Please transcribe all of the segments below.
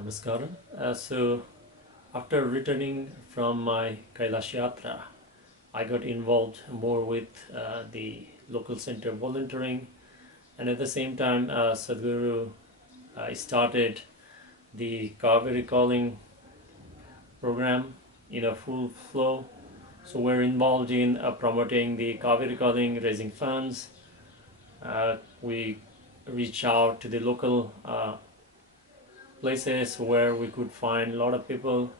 Namaskaram. So after returning from my Kailash Yatra, I got involved more with the local center volunteering, and at the same time, Sadhguru started the Cauvery calling program in a full flow. So we're involved in promoting the Cauvery calling, raising funds. We reach out to the local places where we could find a lot of people,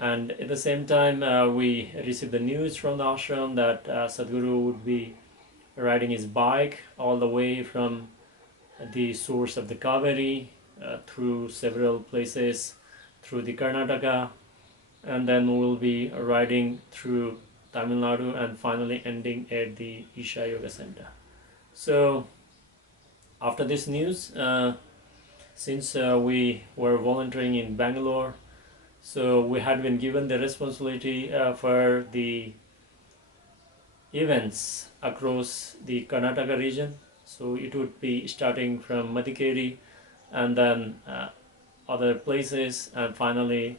and at the same time we received the news from the ashram that Sadhguru would be riding his bike all the way from the source of the Cauvery through several places through the Karnataka, and then we'll be riding through Tamil Nadu and finally ending at the Isha Yoga Center. So after this news, since we were volunteering in Bangalore, so we had been given the responsibility for the events across the Karnataka region. So it would be starting from Madikeri and then other places and finally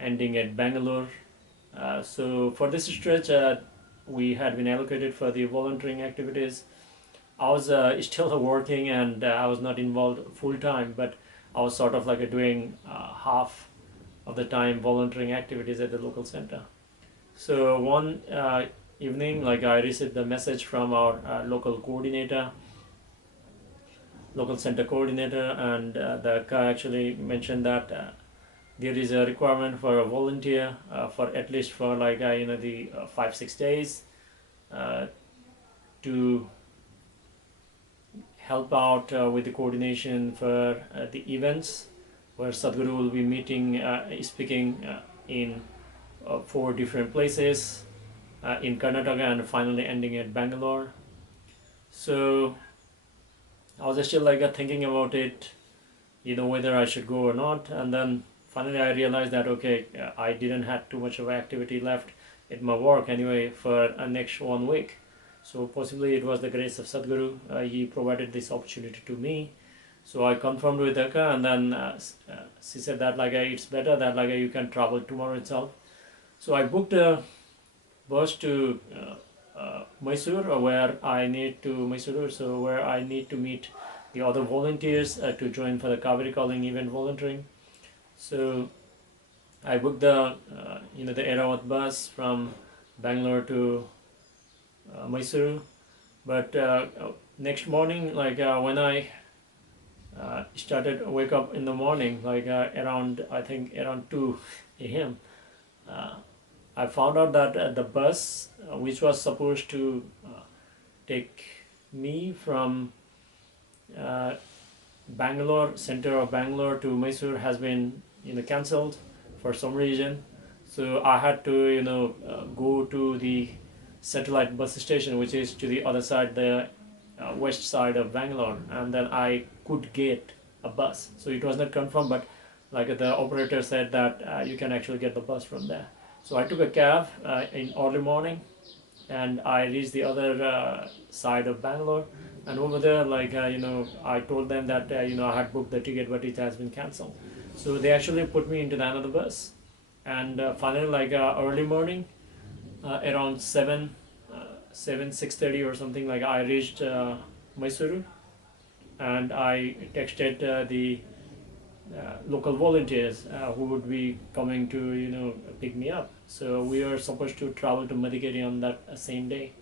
ending at Bangalore. So for this stretch, we had been allocated for the volunteering activities. I was still working and I was not involved full time, but I was sort of like doing half of the time volunteering activities at the local center. So one evening, like I received a message from our local center coordinator, and the guy actually mentioned that there is a requirement for a volunteer for at least for like the 5-6 days to help out with the coordination for the events where Sadhguru will be speaking in 4 different places in Karnataka and finally ending at Bangalore. So I was still like thinking about it, whether I should go or not, and then finally I realized that okay, I didn't have too much of activity left at my work anyway for next 1 week. So possibly it was the grace of Sadhguru. He provided this opportunity to me. So I confirmed with Akka, and then she said that it's better that you can travel tomorrow itself. So I booked a bus to Mysore, where I need to meet the other volunteers to join for the Cauvery calling event volunteering. So I booked the the Eravat bus from Bangalore to Mysuru, but next morning, when I wake up in the morning, around 2 a.m. I found out that the bus which was supposed to take me from Bangalore, center of Bangalore to Mysore has been cancelled for some reason. So I had to go to the satellite bus station, which is to the other side, the west side of Bangalore, and then I could get a bus. So it was not confirmed, but the operator said that you can actually get the bus from there. So I took a cab in early morning, and I reached the other side of Bangalore, and over there I told them that I had booked the ticket, but it has been cancelled. So they actually put me into another bus, and finally early morning, around 6:30 or something, I reached Mysuru, and I texted the local volunteers who would be coming to pick me up. So we were supposed to travel to Madikeri on that same day.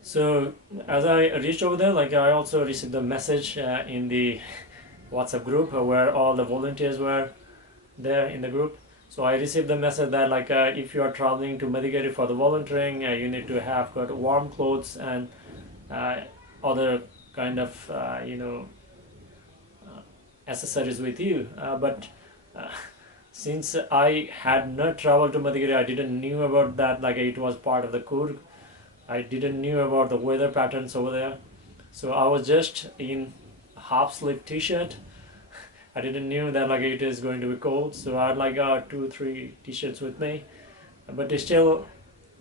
So as I reached over there, I also received a message in the WhatsApp group where all the volunteers were there in the group. So I received the message that if you are traveling to Madikeri for the volunteering, you need to have got warm clothes and other kind of accessories with you. But since I had not traveled to Madikeri, I didn't knew about that. It was part of the Kurg. I didn't knew about the weather patterns over there. So I was just in half sleeve t-shirt. I didn't knew that it is going to be cold, so I had 2-3 t-shirts with me, but still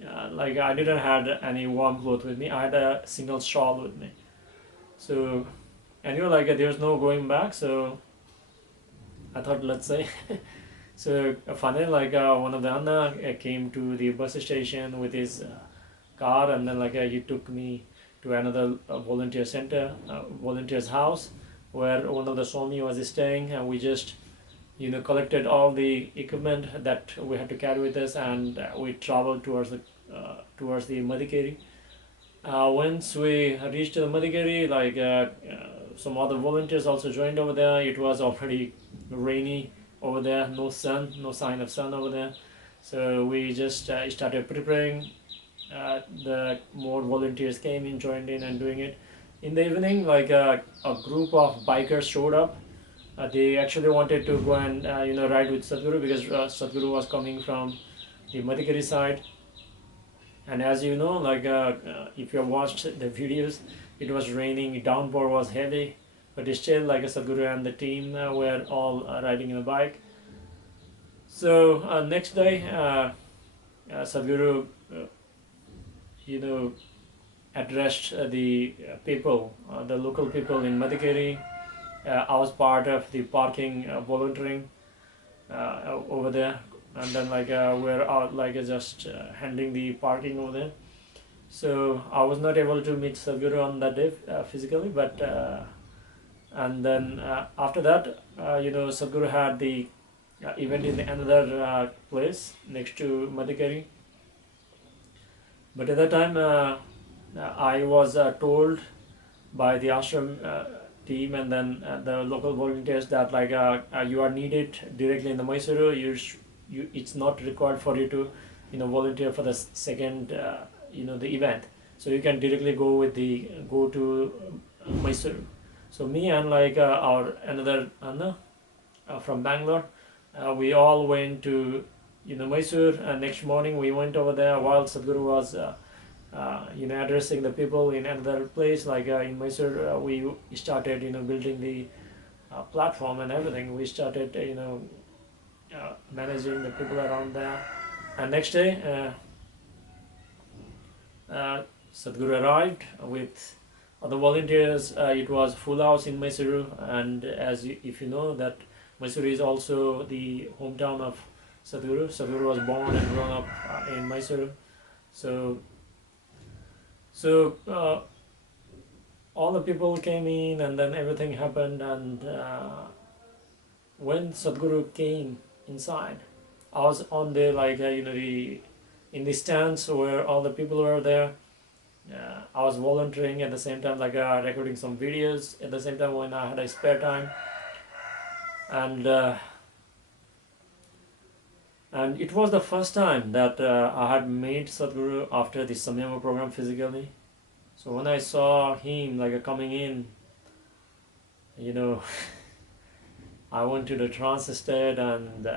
I didn't have any warm clothes with me. I had a single shawl with me. So anyway, there's no going back, so I thought, let's say. So finally, one of the Anna came to the bus station with his car, and then he took me to another volunteer center, volunteer's house, where one of the Swami was staying, and we just collected all the equipment that we had to carry with us, and we traveled towards the Madikeri. Once we reached the Madikeri, some other volunteers also joined over there. It was already rainy over there, no sun, no sign of sun over there. So we just started preparing. The more volunteers came in, joined in, and doing it. In the evening, a group of bikers showed up. They actually wanted to go and ride with Sadhguru, because Sadhguru was coming from the Madikeri side. And as you know, if you have watched the videos, it was raining, downpour was heavy, but still Sadhguru and the team were all riding in a bike. So next day, Sadhguru addressed the people, the local people in Madikeri. I was part of the parking volunteering over there, and then we're out just handling the parking over there. So I was not able to meet Sadhguru on that day physically, but and then after that, Sadhguru had the event in another place next to Madikeri. But at that time, I was told by the ashram team, and then the local volunteers, that you are needed directly in the Mysuru. It's not required for you to volunteer for the second the event, so you can directly go to Mysuru. So me and our another Anna from Bangalore, we all went to Mysore, and next morning we went over there while Sadhguru was addressing the people in another place, in Mysore. We started building the platform and everything. We started managing the people around there, and next day Sadhguru arrived with other volunteers. It was full house in Mysuru, and if you know that Mysuru is also the hometown of Sadhguru. Sadhguru was born and grown up in Mysuru. So all the people came in, and then everything happened. And when Sadhguru came inside, I was on the in the stands where all the people were there. I was volunteering at the same time, recording some videos at the same time when I had a spare time. And it was the first time that I had met Sadhguru after the Samyama program physically. So when I saw him coming in, I went to the trance state, and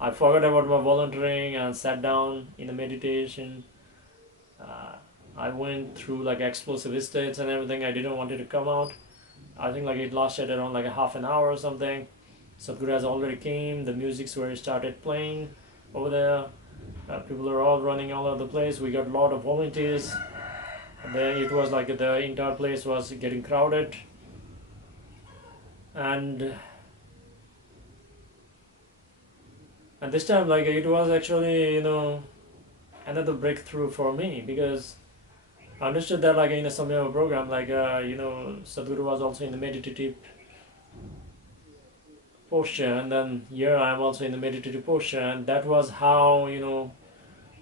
I forgot about my volunteering and sat down in a meditation. I went through explosive states and everything. I didn't want it to come out. I think it lasted around a half an hour or something. Sadhguru has already came. The musics were started playing over there. People are all running all over the place. We got a lot of volunteers. Then it was the entire place was getting crowded. And this time it was actually another breakthrough for me, because I understood that in a Samyama program Sadhguru was also in the meditative posture, and then here I am also in the meditative posture, and that was how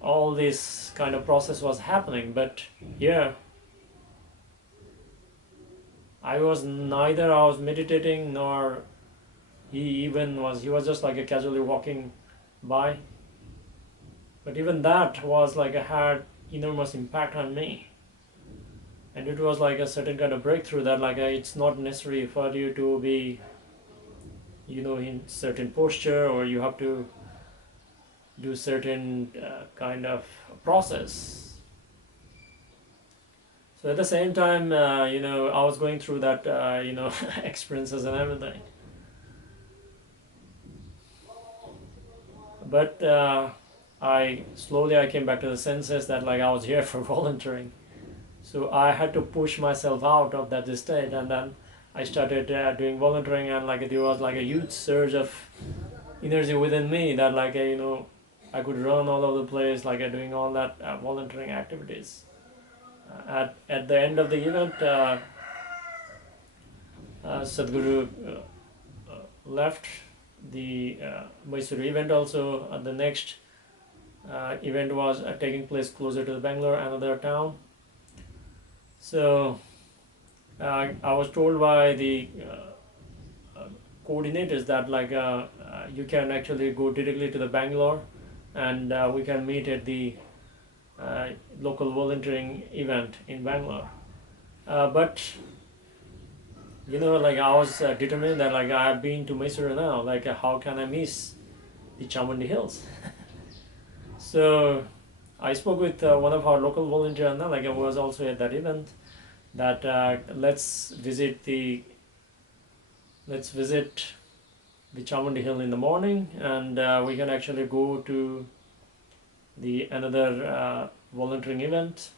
all this kind of process was happening. But here I was meditating, nor he was just casually walking by. But even that was had enormous impact on me, and it was a certain kind of breakthrough that it's not necessary for you to be in certain posture, or you have to do certain kind of process. So at the same time, I was going through that experiences and everything. But I came back to the senses that I was here for volunteering. So I had to push myself out of that state, and then I started doing volunteering, and like there was like a huge surge of energy within me that like I could run all over the place like doing all that volunteering activities. At the end of the event, Sadhguru left the Mysore event also. The next event was taking place closer to the Bangalore, another town. So I was told by the coordinators that like you can actually go directly to the Bangalore, and we can meet at the local volunteering event in Bangalore. But like I was determined that like I've been to Mysore now, like how can I miss the Chamundi Hills? So I spoke with one of our local volunteers, and like I was also at that event, that let's visit the Chamundi Hill in the morning, and we can actually go to the another volunteering event,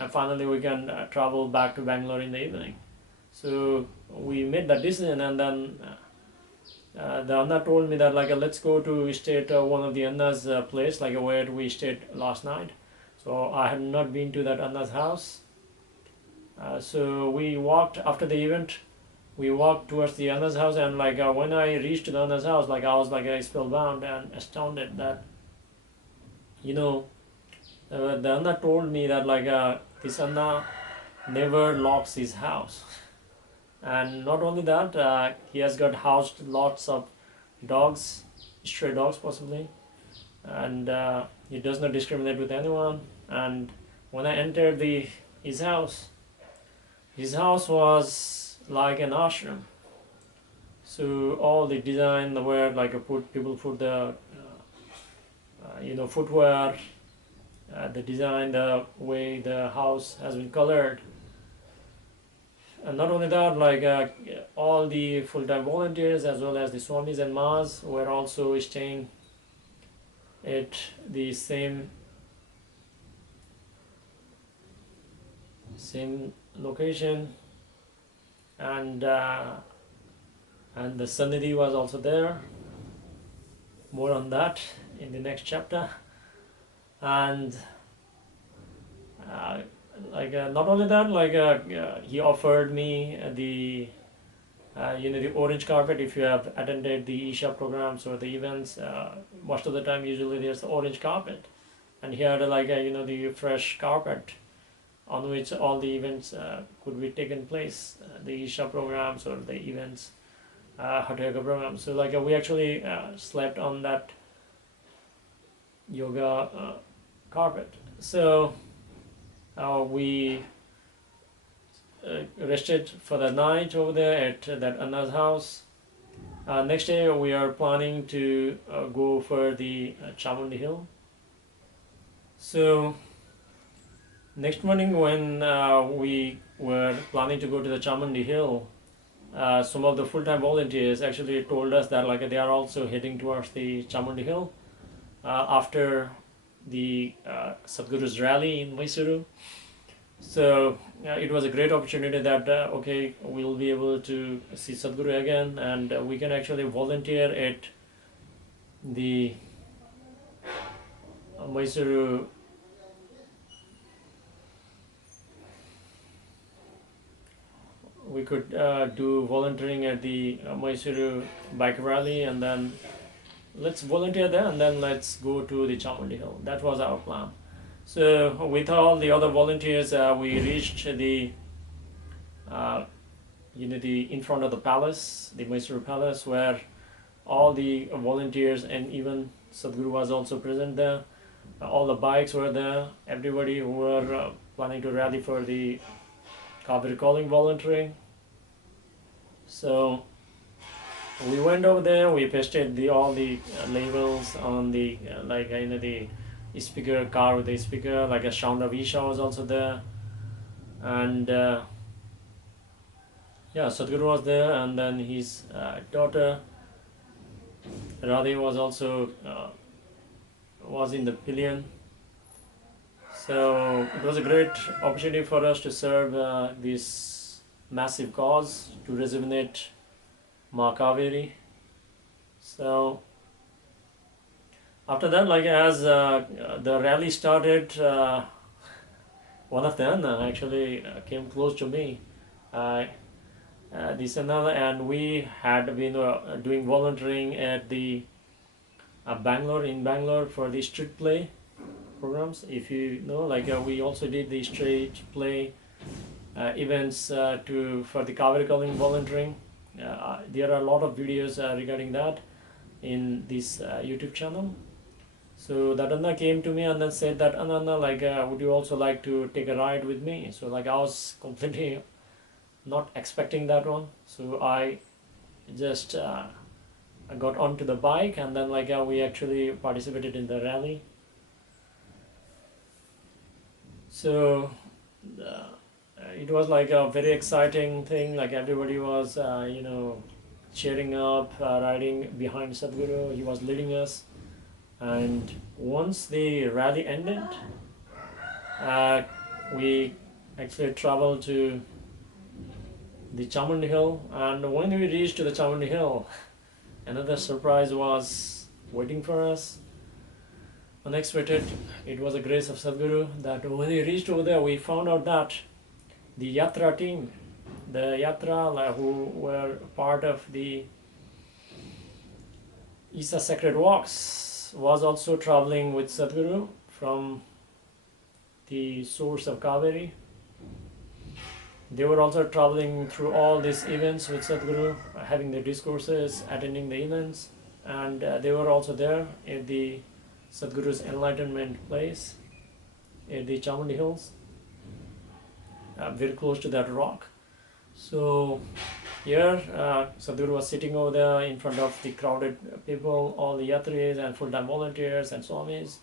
and finally we can travel back to Bangalore in the evening. So we made that decision, and then the Anna told me that like let's go to stay at one of the Anna's place, like where we stayed last night. So I had not been to that Anna's house. So we walked after the event. We walked towards the Anna's house, and like when I reached the Anna's house, like I was like spellbound and astounded that the Anna told me that like this Anna never locks his house. And not only that, he has got housed lots of dogs, stray dogs possibly, and he does not discriminate with anyone. And when I entered his house was like an ashram. So all the design, the where like people put the footwear, the design, the way the house has been colored. And not only that, like all the full-time volunteers as well as the swamis and mas were also staying at the same location, and the Sannidhi was also there. More on that in the next chapter. And not only that, like he offered me the the orange carpet. If you have attended the Isha programs or the events, most of the time usually there's the orange carpet, and he had like the fresh carpet on which all the events could be taken place, the Isha programs or the events, Hatha Yoga programs. So like we actually slept on that yoga carpet. So we rested for the night over there at that Anna's house. Next day we are planning to go for the Chamundi Hill. So next morning when we were planning to go to the Chamundi Hill, some of the full-time volunteers actually told us that like they are also heading towards the Chamundi Hill after the Sadhguru's rally in Mysuru. So it was a great opportunity that okay, we'll be able to see Sadhguru again, and we can actually volunteer at the Mysuru we could do volunteering at the Mysuru bike rally, and then let's volunteer there, and then let's go to the Chamundi Hill. That was our plan. So with all the other volunteers, we reached the in front of the palace, the Mysuru Palace, where all the volunteers and even Sadhguru was also present there. All the bikes were there. Everybody who were planning to rally for the Cauvery calling volunteering. So we went over there. We pasted all the labels on the the speaker car with the speaker, like a sound of Isha was also there, and yeah, Sadhguru was there, and then his daughter Radhe was also was in the pillion. So it was a great opportunity for us to serve this massive cause to rejuvenate Ma Cauvery. So after that, like as the rally started, one of them actually came close to me. This another, and we had been doing volunteering at the Bangalore for the street play programs. If you know, like we also did the street play events for the Cauvery calling volunteering. There are a lot of videos regarding that in this YouTube channel. So that Anna came to me and then said that Anna, like would you also like to take a ride with me? So like I was completely not expecting that one. So I just I got onto the bike, and then like we actually participated in the rally. So it was like a very exciting thing. Like everybody was cheering up, riding behind Sadhguru. He was leading us, and once the rally ended, we actually traveled to the Chamundi hill, and when we reached to the Chamundi hill, another surprise was waiting for us. Unexpected. It was a grace of Sadhguru that when we reached over there, we found out that the Yatra team, the Yatra who were part of the Isa Sacred Walks, was also traveling with Sadhguru from the source of Cauvery. They were also traveling through all these events with Sadhguru, having their discourses, attending the events, and they were also there at the Sadhguru's enlightenment place at the Chamundi Hills, very close to that rock. So here Sadhguru was sitting over there in front of the crowded people, all the yatris and full-time volunteers and swamis,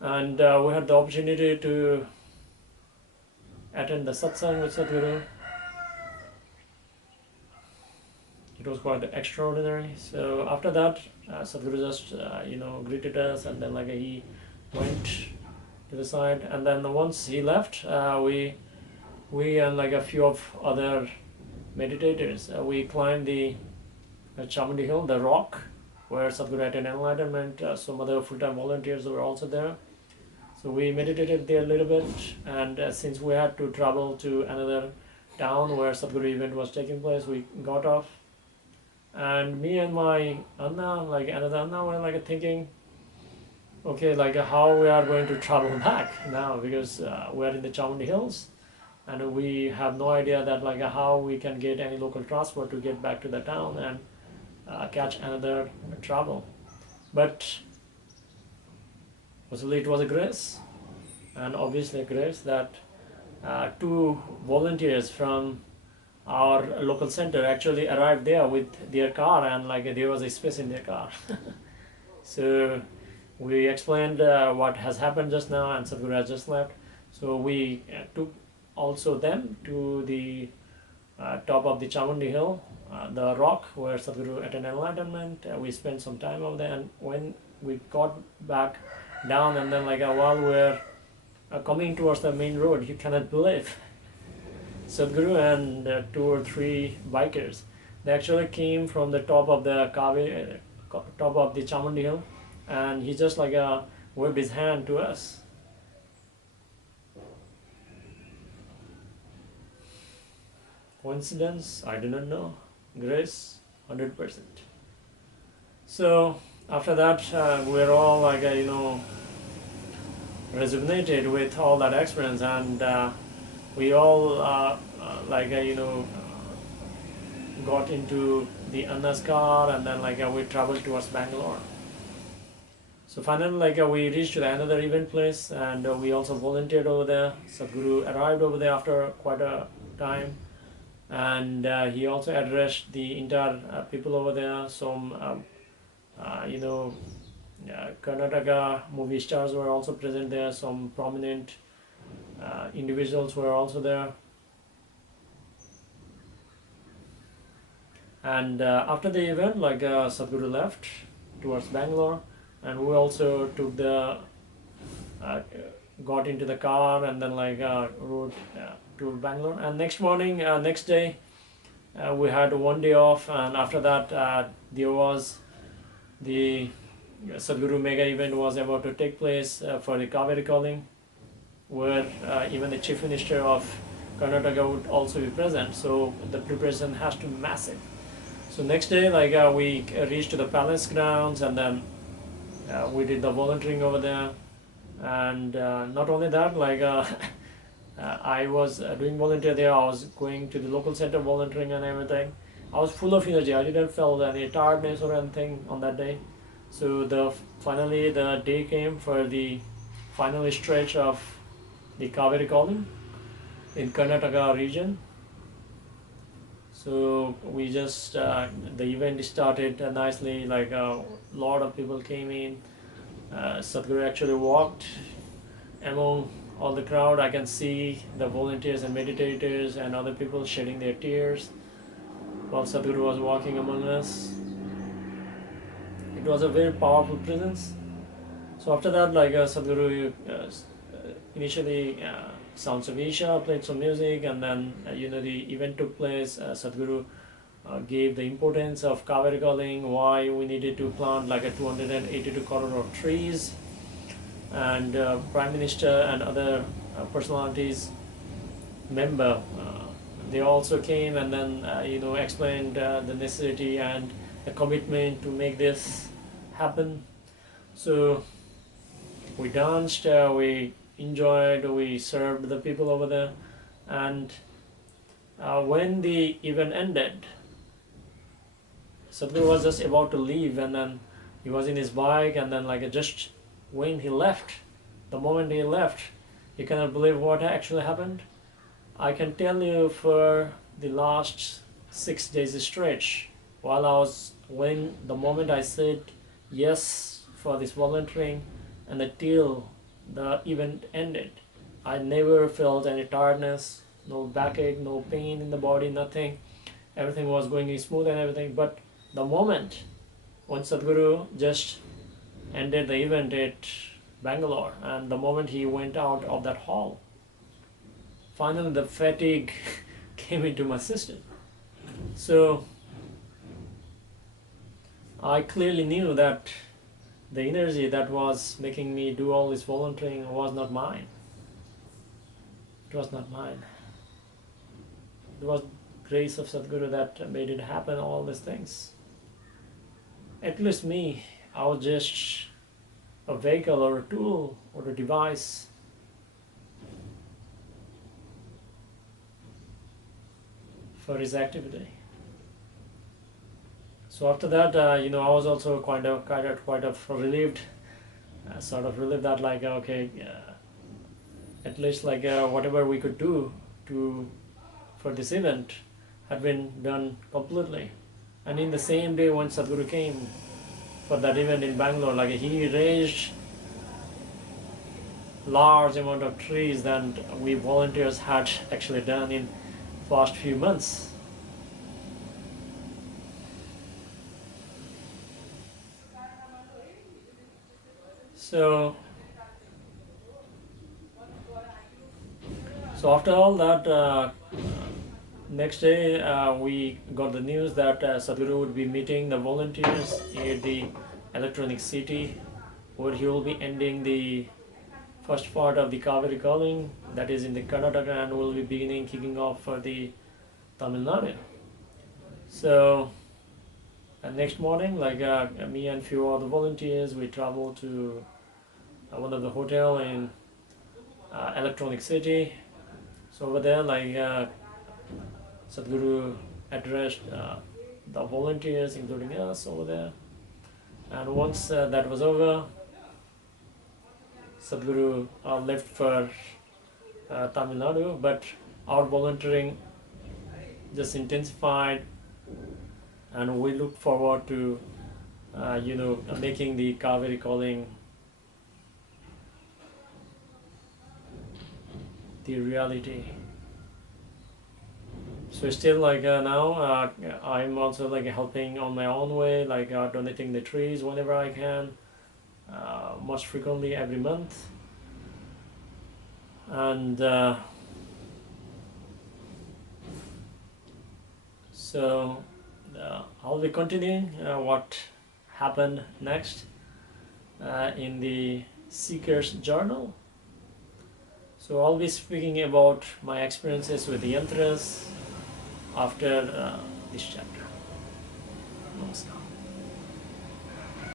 and we had the opportunity to attend the satsang with Sadhguru. It was quite extraordinary. So after that, Sadhguru just greeted us, and then like he went to the side, and then once he left, we and like a few of other meditators, we climbed the Chamundi hill, the rock where Sadhguru attained enlightenment. Some other full-time volunteers were also there. So we meditated there a little bit, and since we had to travel to another town where Sadhguru event was taking place, we got off. And me and my Anna, like another Anna, were like thinking, okay, like how we are going to travel back now, because we are in the Chamundi Hills, and we have no idea that like how we can get any local transport to get back to the town and catch another travel. But possibly it was a grace, and obviously a grace that two volunteers from our local center actually arrived there with their car, and like there was a space in their car. So we explained what has happened just now, and Sadhguru has just left. So we took also them to the top of the Chamundi hill, the rock where Sadhguru attained enlightenment. We spent some time over there, and when we got back down, and then like while we were coming towards the main road, you cannot believe Sadhguru and 2 or 3 bikers, they actually came from the top of the top of the Chamundi hill, and he just like waved his hand to us. Coincidence? I do not know. Grace? 100%. So after that, we're all like rejuvenated with all that experience, and we all got into the Anna's car, and then we traveled towards Bangalore. So finally we reached to another event place, and we also volunteered over there. Sadhguru arrived over there after quite a time, and he also addressed the entire people over there. Some Karnataka movie stars were also present there. Some prominent individuals were also there. And after the event, Sadhguru left towards Bangalore, and we also took the got into the car, and then rode to Bangalore. And next morning, next day, we had 1 day off, and after that, there was the Sadhguru mega event was about to take place for the Cauvery calling, where even the chief minister of Karnataka would also be present. So the preparation has to be massive. So next day, we reached to the palace grounds, and then we did the volunteering over there. And not only that, I was doing volunteer there. I was going to the local center volunteering and everything. I was full of energy. I didn't feel any tiredness or anything on that day. So finally the day came for the final stretch of the Cauvery calling in Karnataka region. So we just the event started nicely. A lot of people came in. Sadhguru actually walked among all the crowd. I can see the volunteers and meditators and other people shedding their tears while Sadhguru was walking among us. It was a very powerful presence. So after that, Sadhguru initially sounds of Isha, played some music, and then the event took place. Sadhguru gave the importance of Cauvery calling, why we needed to plant 282 crore of trees, and Prime Minister and other personalities, member, they also came and then explained the necessity and the commitment to make this happen. So we danced, we enjoyed, we served the people over there, and when the event ended, Sadhguru was just about to leave, and then he was in his bike, and then just when he left, the moment he left, you cannot believe what actually happened. I can tell you, for the last 6 days stretch, when the moment I said yes for this volunteering and until the event ended, I never felt any tiredness, no backache, no pain in the body, nothing. Everything was going smooth and everything. But the moment when Sadhguru just ended the event at Bangalore, and the moment he went out of that hall, finally the fatigue came into my system. So I clearly knew that the energy that was making me do all this volunteering was not mine. It was not mine. It was grace of Sadhguru that made it happen, all these things. At least me, I was just a vehicle or a tool or a device. For his activity. So after that, I was also quite of relieved, sort of relieved that at least whatever we could do for this event had been done completely. And in the same day when Sadhguru came for that event in Bangalore, he raised large amount of trees that we volunteers had actually done in past few months. So after all that, next day we got the news that Sadhguru would be meeting the volunteers at the electronic city, where he will be ending the first part of the Cauvery calling, that is in the Karnataka, and will be kicking off for the Tamil Nadu. So next morning, me and few other volunteers, we traveled to one of the hotel in electronic city. So over there, Sadhguru addressed the volunteers, including us, over there. And once that was over, Sadhguru left for Tamil Nadu, but our volunteering just intensified, and we look forward to making the Cauvery calling the reality. So still now I'm also helping on my own way, donating the trees whenever I can, most frequently every month. And So I'll be continuing what happened next in the Seeker's Journal. So I'll be speaking about my experiences with the yantras after this chapter. Namaskar.